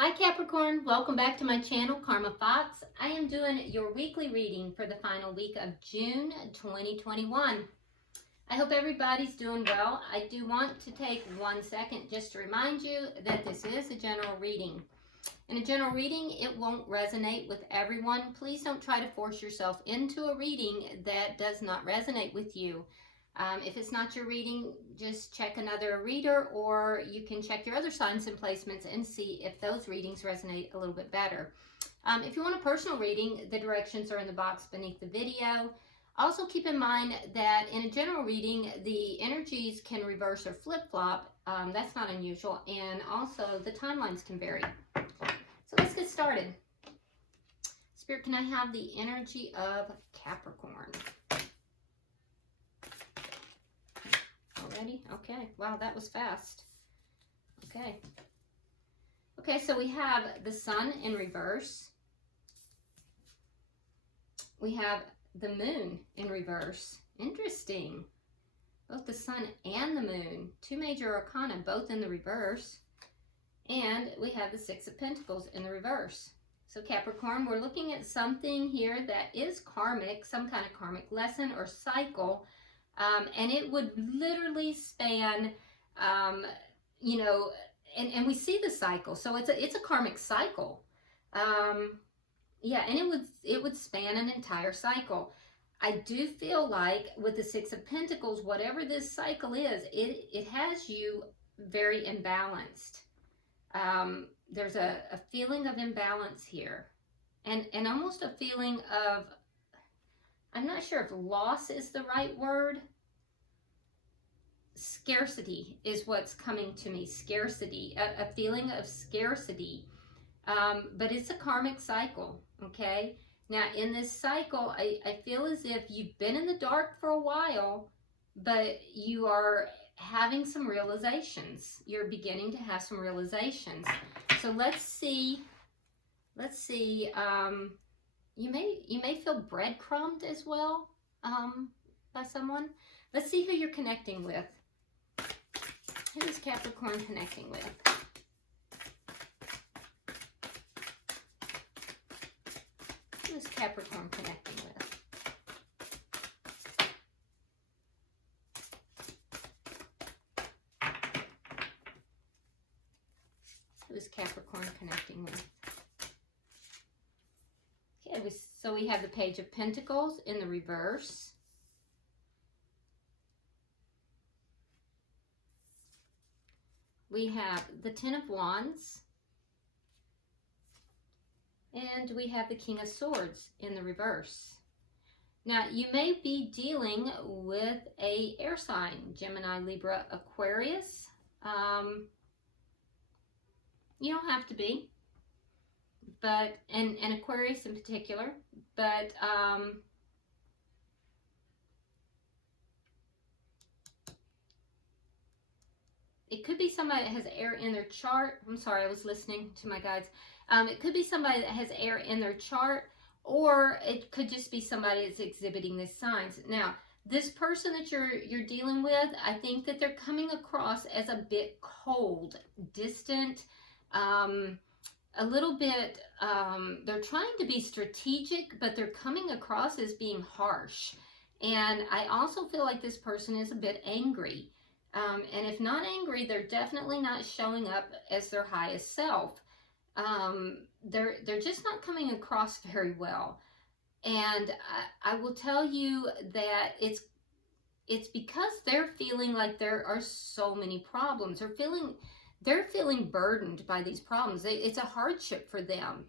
Hi Capricorn, welcome back to my channel, Karma Fox. I am doing your weekly reading for the final week of June 2021. I hope everybody's doing well. I do want to take 1 second just to remind you that this is a general reading. In a general reading, it won't resonate with everyone. Please don't try to force yourself into a reading that does not resonate with you. If it's not your reading, just check another reader, or you can check your other signs and placements and see if those readings resonate a little bit better. If you want a personal reading, the directions are in the box beneath the video. Also keep in mind that in a general reading, the energies can reverse or flip-flop. That's not unusual, and also the timelines can vary. So let's get started. Spirit, can I have the energy of Capricorn? Already? Okay. Wow, that was fast. Okay. Okay, so we have the Sun in reverse. We have the Moon in reverse. Interesting. Both the Sun and the Moon. Two major arcana, both in the reverse. And we have the Six of Pentacles in the reverse. So Capricorn, we're looking at something here that is karmic, some kind of karmic lesson or cycle. And it would literally span, you know, and we see the cycle. So it's a karmic cycle. Yeah, and it would span an entire cycle. I do feel like with the Six of Pentacles, whatever this cycle is, it has you very imbalanced. There's a feeling of imbalance here, and almost a feeling of, I'm not sure if loss is the right word. Scarcity is what's coming to me. Scarcity, a feeling of scarcity. But it's a karmic cycle, okay? Now, in this cycle, I feel as if you've been in the dark for a while, but you are having some realizations. You're beginning to have some realizations. So let's see. You may feel breadcrumbed as well by someone. Let's see who you're connecting with. Who is Capricorn connecting with? Who is Capricorn connecting with? Who is Capricorn connecting with? Okay, so we have the Page of Pentacles in the reverse. We have the Ten of Wands. And we have the King of Swords in the reverse. Now, you may be dealing with a air sign, Gemini, Libra, Aquarius. You don't have to be, but, and Aquarius in particular, but, it could be somebody that has air in their chart. I'm sorry, I was listening to my guides. It could be somebody that has air in their chart, or it could just be somebody that's exhibiting these signs. Now, this person that you're dealing with, I think that they're coming across as a bit cold, distant, a little bit, they're trying to be strategic, but they're coming across as being harsh. And I also feel like this person is a bit angry. And if not angry, they're definitely not showing up as their highest self. They're just not coming across very well. And I will tell you that it's because they're feeling like there are so many problems. They're feeling burdened by these problems. It's a hardship for them.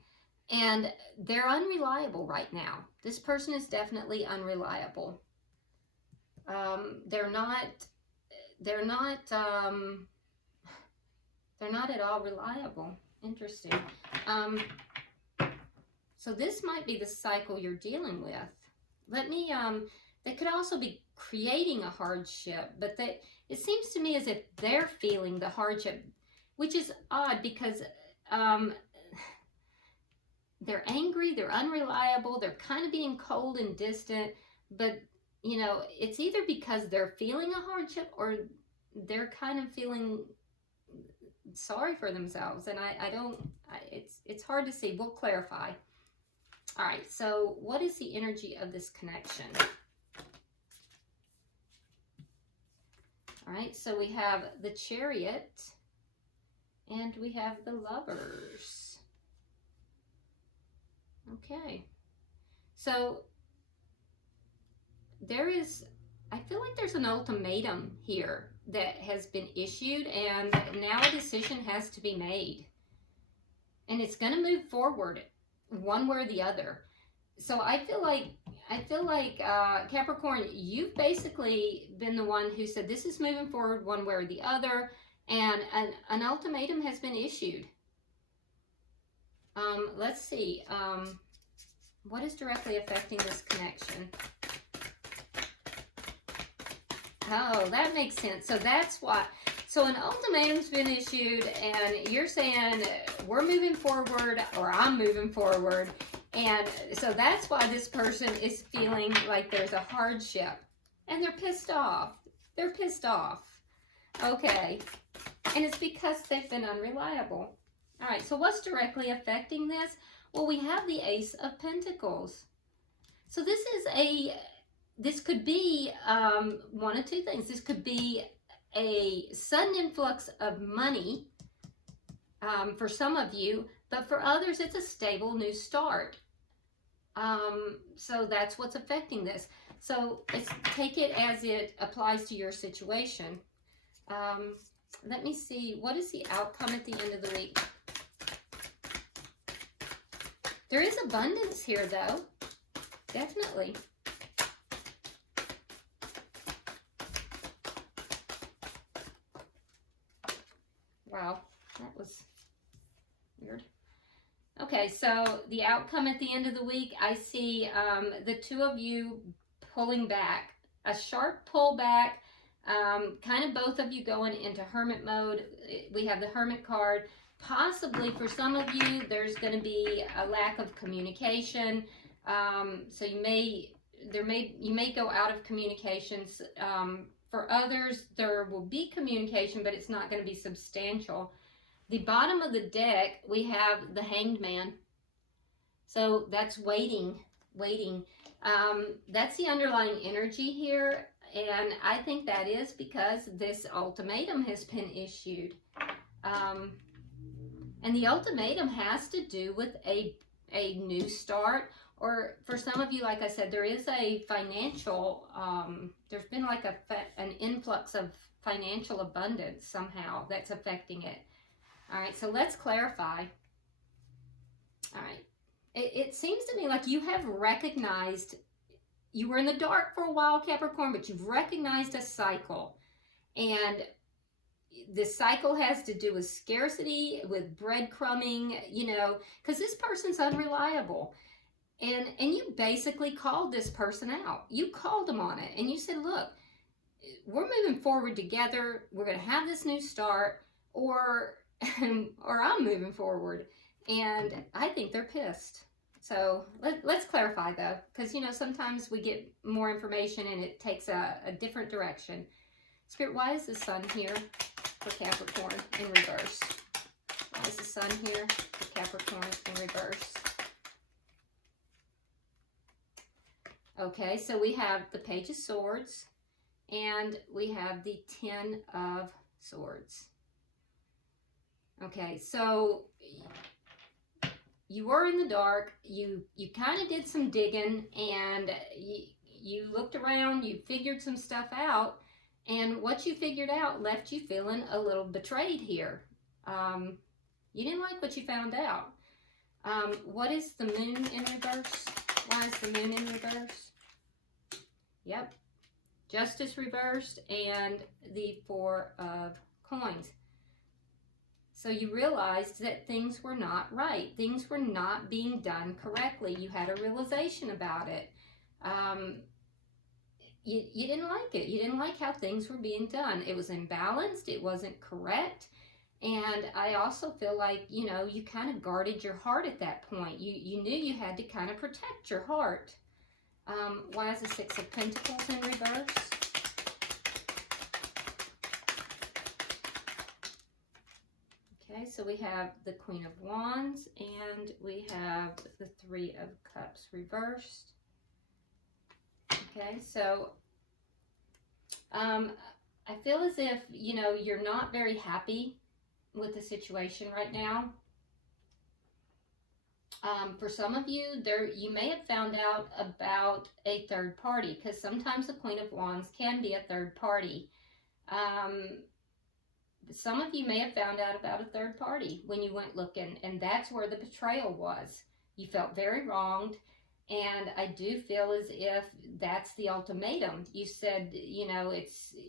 And they're unreliable right now. This person is definitely unreliable. They're not at all reliable. Interesting. So this might be the cycle you're dealing with. They could also be creating a hardship, but it seems to me as if they're feeling the hardship, which is odd because they're angry, they're unreliable, they're kind of being cold and distant, but you know, it's either because they're feeling a hardship or they're kind of feeling sorry for themselves. And it's hard to see. We'll clarify. All right, so what is the energy of this connection? All right, so we have the Chariot and we have the Lovers. Okay, so I feel like there's an ultimatum here that has been issued, and now a decision has to be made. And it's going to move forward one way or the other. So I feel like Capricorn, you've basically been the one who said this is moving forward one way or the other, and an ultimatum has been issued. Let's see. What is directly affecting this connection? Oh, that makes sense. So that's why. So an ultimatum's been issued, and you're saying we're moving forward, or I'm moving forward. And so that's why this person is feeling like there's a hardship. And they're pissed off. They're pissed off. Okay. And it's because they've been unreliable. All right, so what's directly affecting this? Well, we have the Ace of Pentacles. So this could be one of two things. This could be a sudden influx of money for some of you, but for others, it's a stable new start. So that's what's affecting this. So take it as it applies to your situation. Let me see. What is the outcome at the end of the week? There is abundance here, though. Definitely. Wow, that was weird. Okay, so the outcome at the end of the week, I see the two of you pulling back. A sharp pullback, kind of both of you going into hermit mode. We have the Hermit card. Possibly for some of you, there's going to be a lack of communication. So you may go out of communications. For others, there will be communication, but it's not going to be substantial. The bottom of the deck, we have the Hanged Man. So that's waiting. That's the underlying energy here. And I think that is because this ultimatum has been issued. And the ultimatum has to do with a new start, or for some of you, like I said, there is a financial, there's been like an influx of financial abundance somehow that's affecting it. All right, so let's clarify. All right, it seems to me like you have recognized, you were in the dark for a while, Capricorn, but you've recognized a cycle. And this cycle has to do with scarcity, with breadcrumbing, because this person's unreliable. And you basically called this person out. You called them on it. And you said, look, we're moving forward together. We're going to have this new start, or I'm moving forward. And I think they're pissed. So let's clarify, though, because, sometimes we get more information and it takes a different direction. Spirit, why is the Sun here for Capricorn in reverse? Why is the Sun here for Capricorn in reverse? Okay, so we have the Page of Swords and we have the Ten of Swords. Okay, so you were in the dark, you kind of did some digging, and you looked around, you figured some stuff out, and what you figured out left you feeling a little betrayed here. You didn't like what you found out. What is the Moon in reverse? Why is the Moon in reverse? Yep, Justice reversed and the Four of Coins. So you realized that things were not right. Things were not being done correctly. You had a realization about it. You didn't like it. You didn't like how things were being done. It was imbalanced. It wasn't correct. And I also feel like, you kind of guarded your heart at that point. You knew you had to kind of protect your heart. Why is the Six of Pentacles in reverse? Okay, so we have the Queen of Wands and we have the Three of Cups reversed. Okay, so I feel as if, you know, you're not very happy with the situation right now. For some of you, you may have found out about a third party, because sometimes the Queen of Wands can be a third party. Some of you may have found out about a third party when you went looking, and that's where the betrayal was. You felt very wronged, and I do feel as if that's the ultimatum. You said, you know,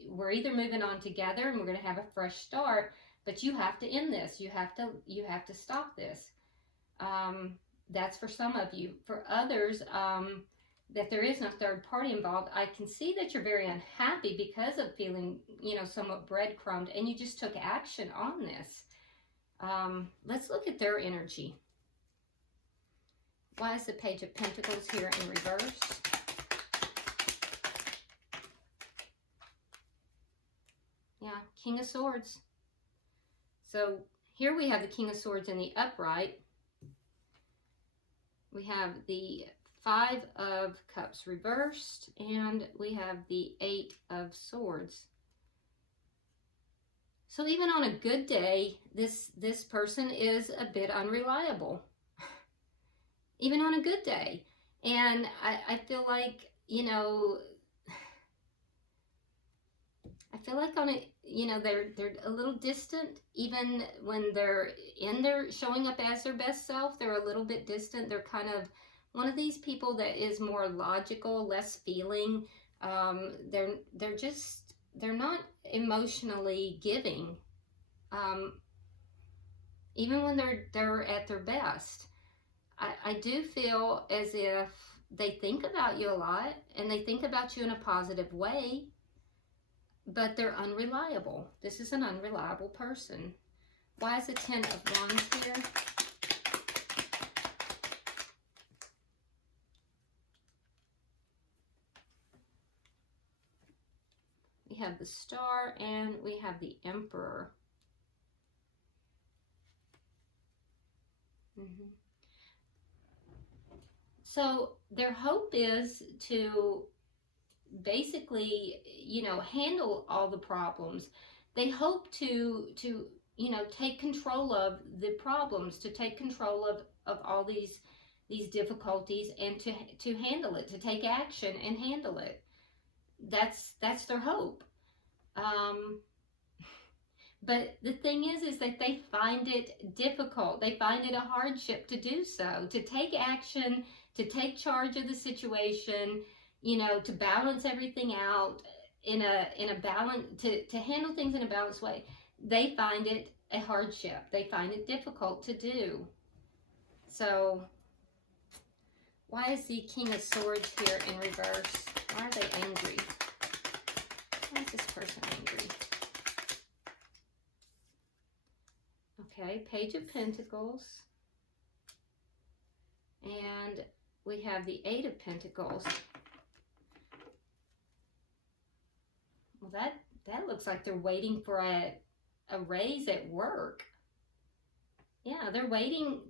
we're either moving on together and we're going to have a fresh start, but you have to end this. You have to stop this. That's for some of you. For others, that there is no third party involved, I can see that you're very unhappy because of feeling, you know, somewhat breadcrumbed, and you just took action on this. Let's look at their energy. Why is the Page of Pentacles here in reverse? Yeah, King of Swords. So here we have the King of Swords in the upright. We have the Five of Cups reversed, and we have the Eight of Swords. So even on a good day, this person is a bit unreliable. Even on a good day. And I feel like, you know, I feel like on a, you know, they're a little distant. Even when they're showing up as their best self, they're a little bit distant. They're kind of one of these people that is more logical, less feeling. They're not emotionally giving. Even when they're at their best. I do feel as if they think about you a lot, and they think about you in a positive way, but they're unreliable. This is an unreliable person. Why is the Ten of Wands here? We have the Star and we have the Emperor. So their hope is to basically, you know, handle all the problems. They hope to you know, take control of the problems, to take control of all these difficulties, and to handle it, to take action and handle it. That's their hope. But the thing is that they find it difficult. They find it a hardship to do so, to take action, to take charge of the situation, you know, to balance everything out in a balance, to handle things in a balanced way. They find it a hardship. They find it difficult to do. So why is the King of Swords here in reverse? Why are they angry? Why is this person angry? Okay, Page of Pentacles. And we have the Eight of Pentacles. Well, that looks like they're waiting for a raise at work. Yeah, they're waiting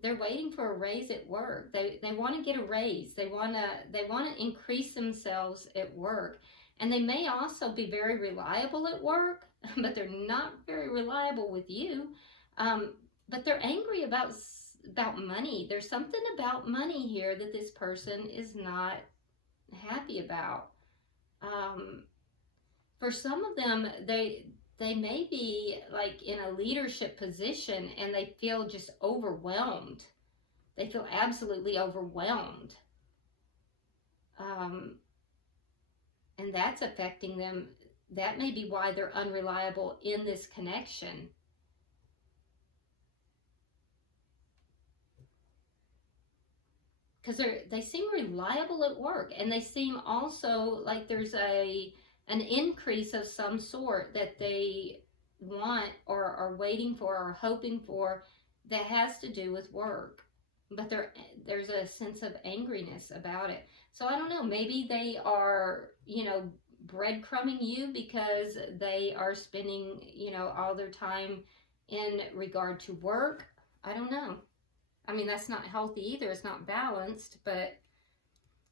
for a raise at work. They want to get a raise. They want to increase themselves at work. And they may also be very reliable at work, but they're not very reliable with you. But they're angry about money. There's something about money here that this person is not happy about. For some of them, they may be like in a leadership position and they feel just overwhelmed. They feel absolutely overwhelmed. And that's affecting them. That may be why they're unreliable in this connection. Because they seem reliable at work, and they seem also like there's an increase of some sort that they want or are waiting for or hoping for that has to do with work. But there's a sense of angriness about it. So I don't know, maybe they are, you know, breadcrumbing you because they are spending, you know, all their time in regard to work. I don't know. I mean, that's not healthy either. It's not balanced, but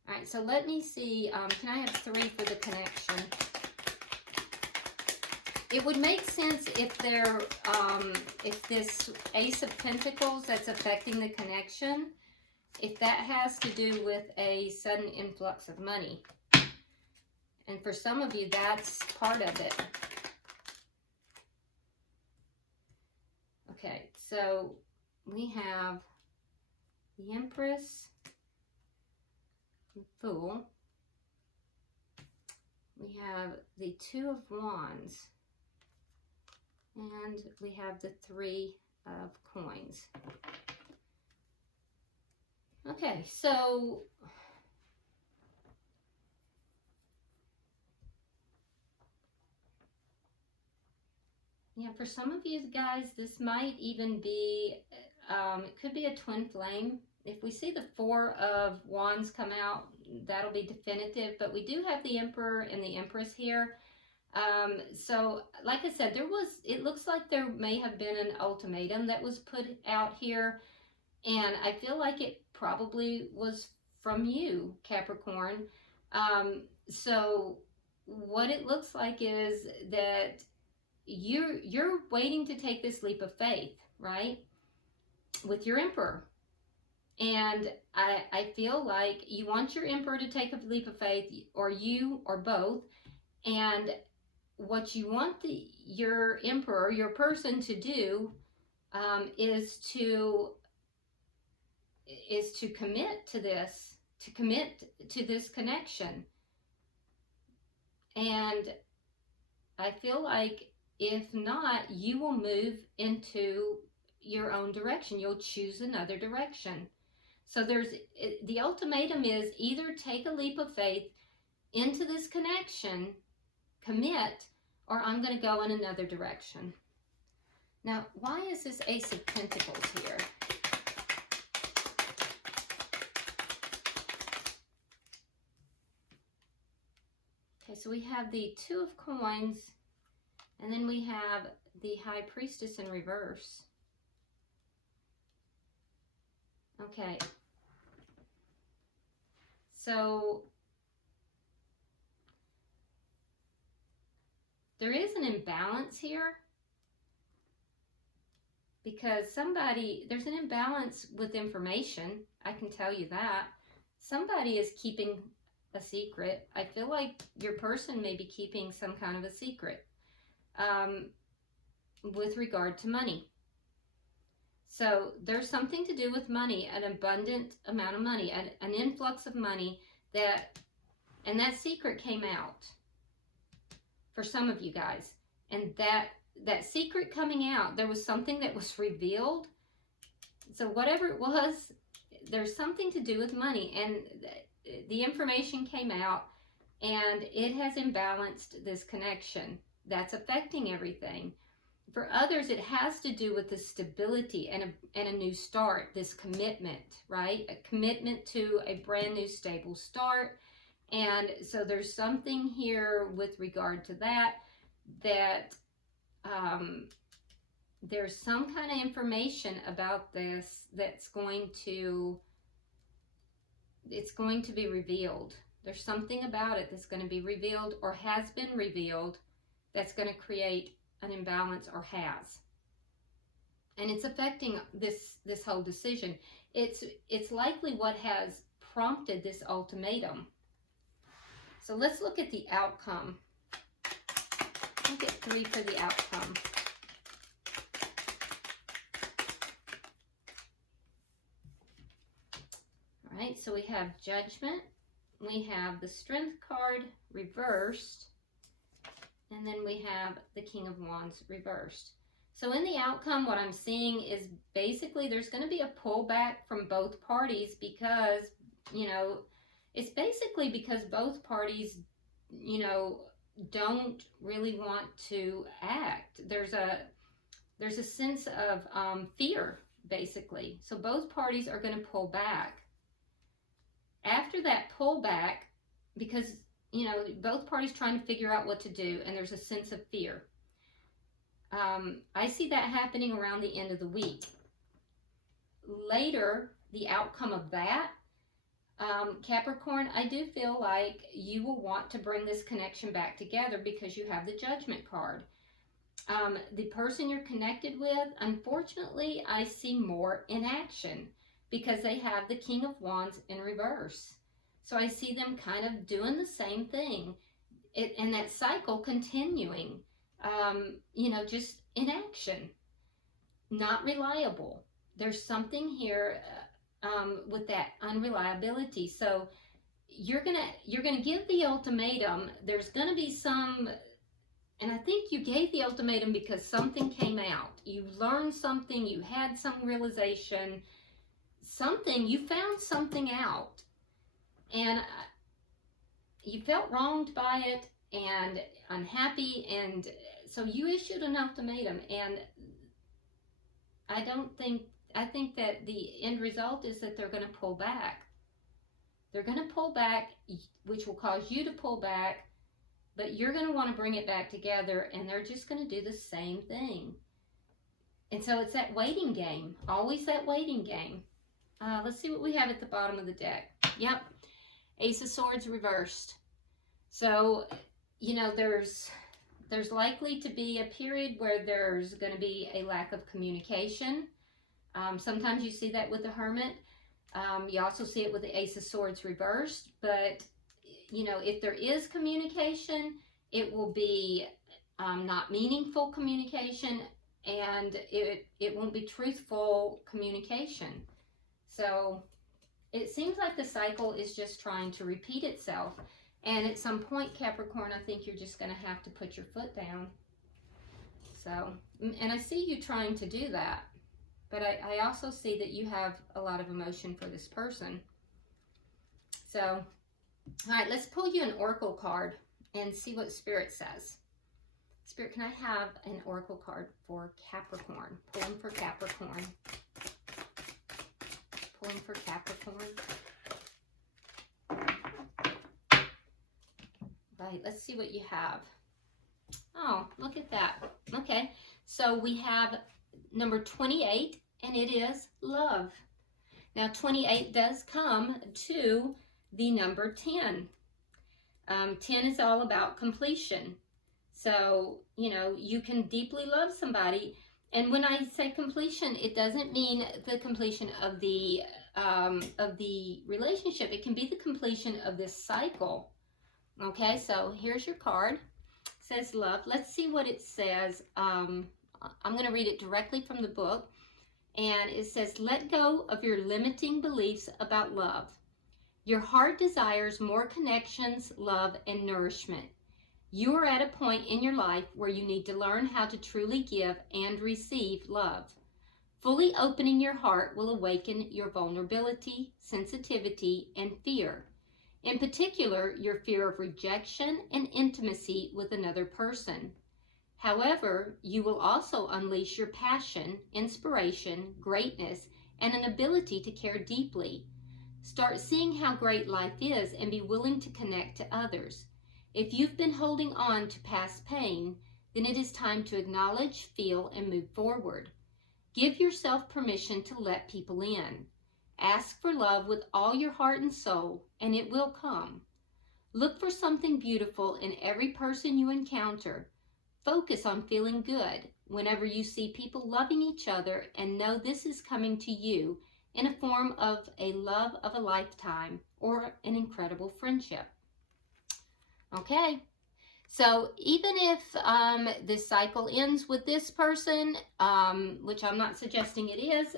all right, so let me see. Can I have 3 for the connection? It would make sense if they're, if this Ace of Pentacles that's affecting the connection, if that has to do with a sudden influx of money. And for some of you, that's part of it. Okay, so we have the Empress, the Fool. We have the 2 of Wands. And we have the 3 of Coins. Okay, so yeah, for some of you guys, this might even be, it could be a twin flame. If we see the 4 of Wands come out, that'll be definitive. But we do have the Emperor and the Empress here. So like I said, it looks like there may have been an ultimatum that was put out here. And I feel like it probably was from you, Capricorn. So what it looks like is that you're waiting to take this leap of faith, right? With your Emperor. And I feel like you want your Emperor to take a leap of faith, or you, or both. And what you want your Emperor, your person, to do is to commit to this, connection. And I feel like if not, you will move into your own direction. You'll choose another direction. So the ultimatum is either take a leap of faith into this connection, commit, or I'm going to go in another direction. Now, why is this Ace of Pentacles here? Okay, so we have the 2 of Coins, and then we have the High Priestess in reverse. Okay. So there is an imbalance here, because there's an imbalance with information. I can tell you that. Somebody is keeping a secret. I feel like your person may be keeping some kind of a secret with regard to money. So there's something to do with money, an abundant amount of money, an influx of money, and that secret came out for some of you guys. And that secret coming out, there was something that was revealed. So whatever it was, there's something to do with money, and the information came out, and it has imbalanced this connection. That's affecting everything. For others, it has to do with the stability and a new start, this commitment, right? A commitment to a brand new stable start. And so there's something here with regard to that there's some kind of information about this that's going to be revealed. There's something about it that's going to be revealed, or has been revealed, that's going to create an imbalance, or has. And it's affecting this whole decision. It's likely what has prompted this ultimatum. So let's look at the outcome. I'll get 3 for the outcome. All right, so we have Judgment. We have the Strength card reversed. And then we have the King of Wands reversed. So in the outcome, what I'm seeing is basically there's going to be a pullback from both parties, because, it's basically because both parties, don't really want to act. There's a sense of fear, basically. So both parties are going to pull back. After that pullback, because both parties trying to figure out what to do, and there's a sense of fear. I see that happening around the end of the week. Later, the outcome of that, Capricorn, I do feel like you will want to bring this connection back together because you have the Judgment card. The person you're connected with, unfortunately, I see more inaction because they have the King of Wands in reverse. So I see them kind of doing the same thing, and that cycle continuing, you know, just inaction, not reliable. There's something here with that unreliability. So you're gonna give the ultimatum. There's gonna be some, and I think you gave the ultimatum because something came out. You learned something, you had some realization, something, you found something out, and you felt wronged by it and unhappy, and so you issued an ultimatum. And I think that the end result is that they're going to pull back. They're going to pull back, which will cause you to pull back, but you're going to want to bring it back together, and they're just going to do the same thing. And so it's that waiting game, always that waiting game. Let's see what we have at the bottom of the deck. Yep, Ace of Swords reversed. So, you know, there's likely to be a period where there's going to be a lack of communication. Sometimes you see that with the Hermit. You also see it with the Ace of Swords reversed. But, you know, if there is communication, it will be not meaningful communication, and it won't be truthful communication. So it seems like the cycle is just trying to repeat itself. And at some point, Capricorn, I think you're just going to have to put your foot down. So, and I see you trying to do that. But I also see that you have a lot of emotion for this person. So, all right, let's pull you an oracle card and see what Spirit says. Spirit, can I have an oracle card for Capricorn? Pull them for Capricorn. Pull them for Capricorn. Right, let's see what you have. Oh, look at that. Okay, so we have number 28, and it is love. Now, 28 does come to the number 10. 10 is all about completion. So, you know, you can deeply love somebody. And when I say completion, it doesn't mean the completion of the relationship. It can be the completion of this cycle. Okay, so here's your card. It says love. Let's see what it says. I'm going to read it directly from the book. And it says, let go of your limiting beliefs about love. Your heart desires more connections, love, and nourishment. You are at a point in your life where you need to learn how to truly give and receive love. Fully opening your heart will awaken your vulnerability, sensitivity, and fear. In particular, your fear of rejection and intimacy with another person. However, you will also unleash your passion, inspiration, greatness, and an ability to care deeply. Start seeing how great life is and be willing to connect to others. If you've been holding on to past pain, then it is time to acknowledge, feel, and move forward. Give yourself permission to let people in. Ask for love with all your heart and soul, and it will come. Look for something beautiful in every person you encounter. Focus on feeling good whenever you see people loving each other, and know this is coming to you in a form of a love of a lifetime or an incredible friendship. Okay, so even if this cycle ends with this person, which I'm not suggesting it is,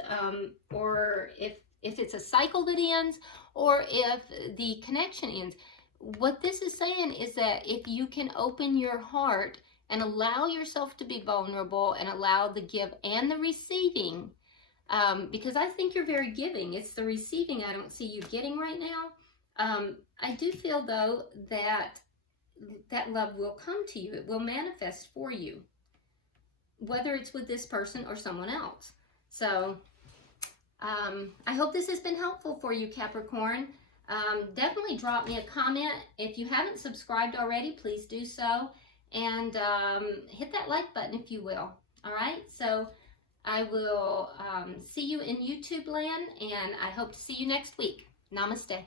or if it's a cycle that ends, or if the connection ends, what this is saying is that if you can open your heart and allow yourself to be vulnerable and allow the give and the receiving, because I think you're very giving. It's the receiving I don't see you getting right now. I do feel, though, that love will come to you. It will manifest for you, whether it's with this person or someone else. So I hope this has been helpful for you, Capricorn. Definitely drop me a comment. If you haven't subscribed already, please do so. and hit that like button if you will. All right, so I will see you in YouTube land, and I hope to see you next week. Namaste.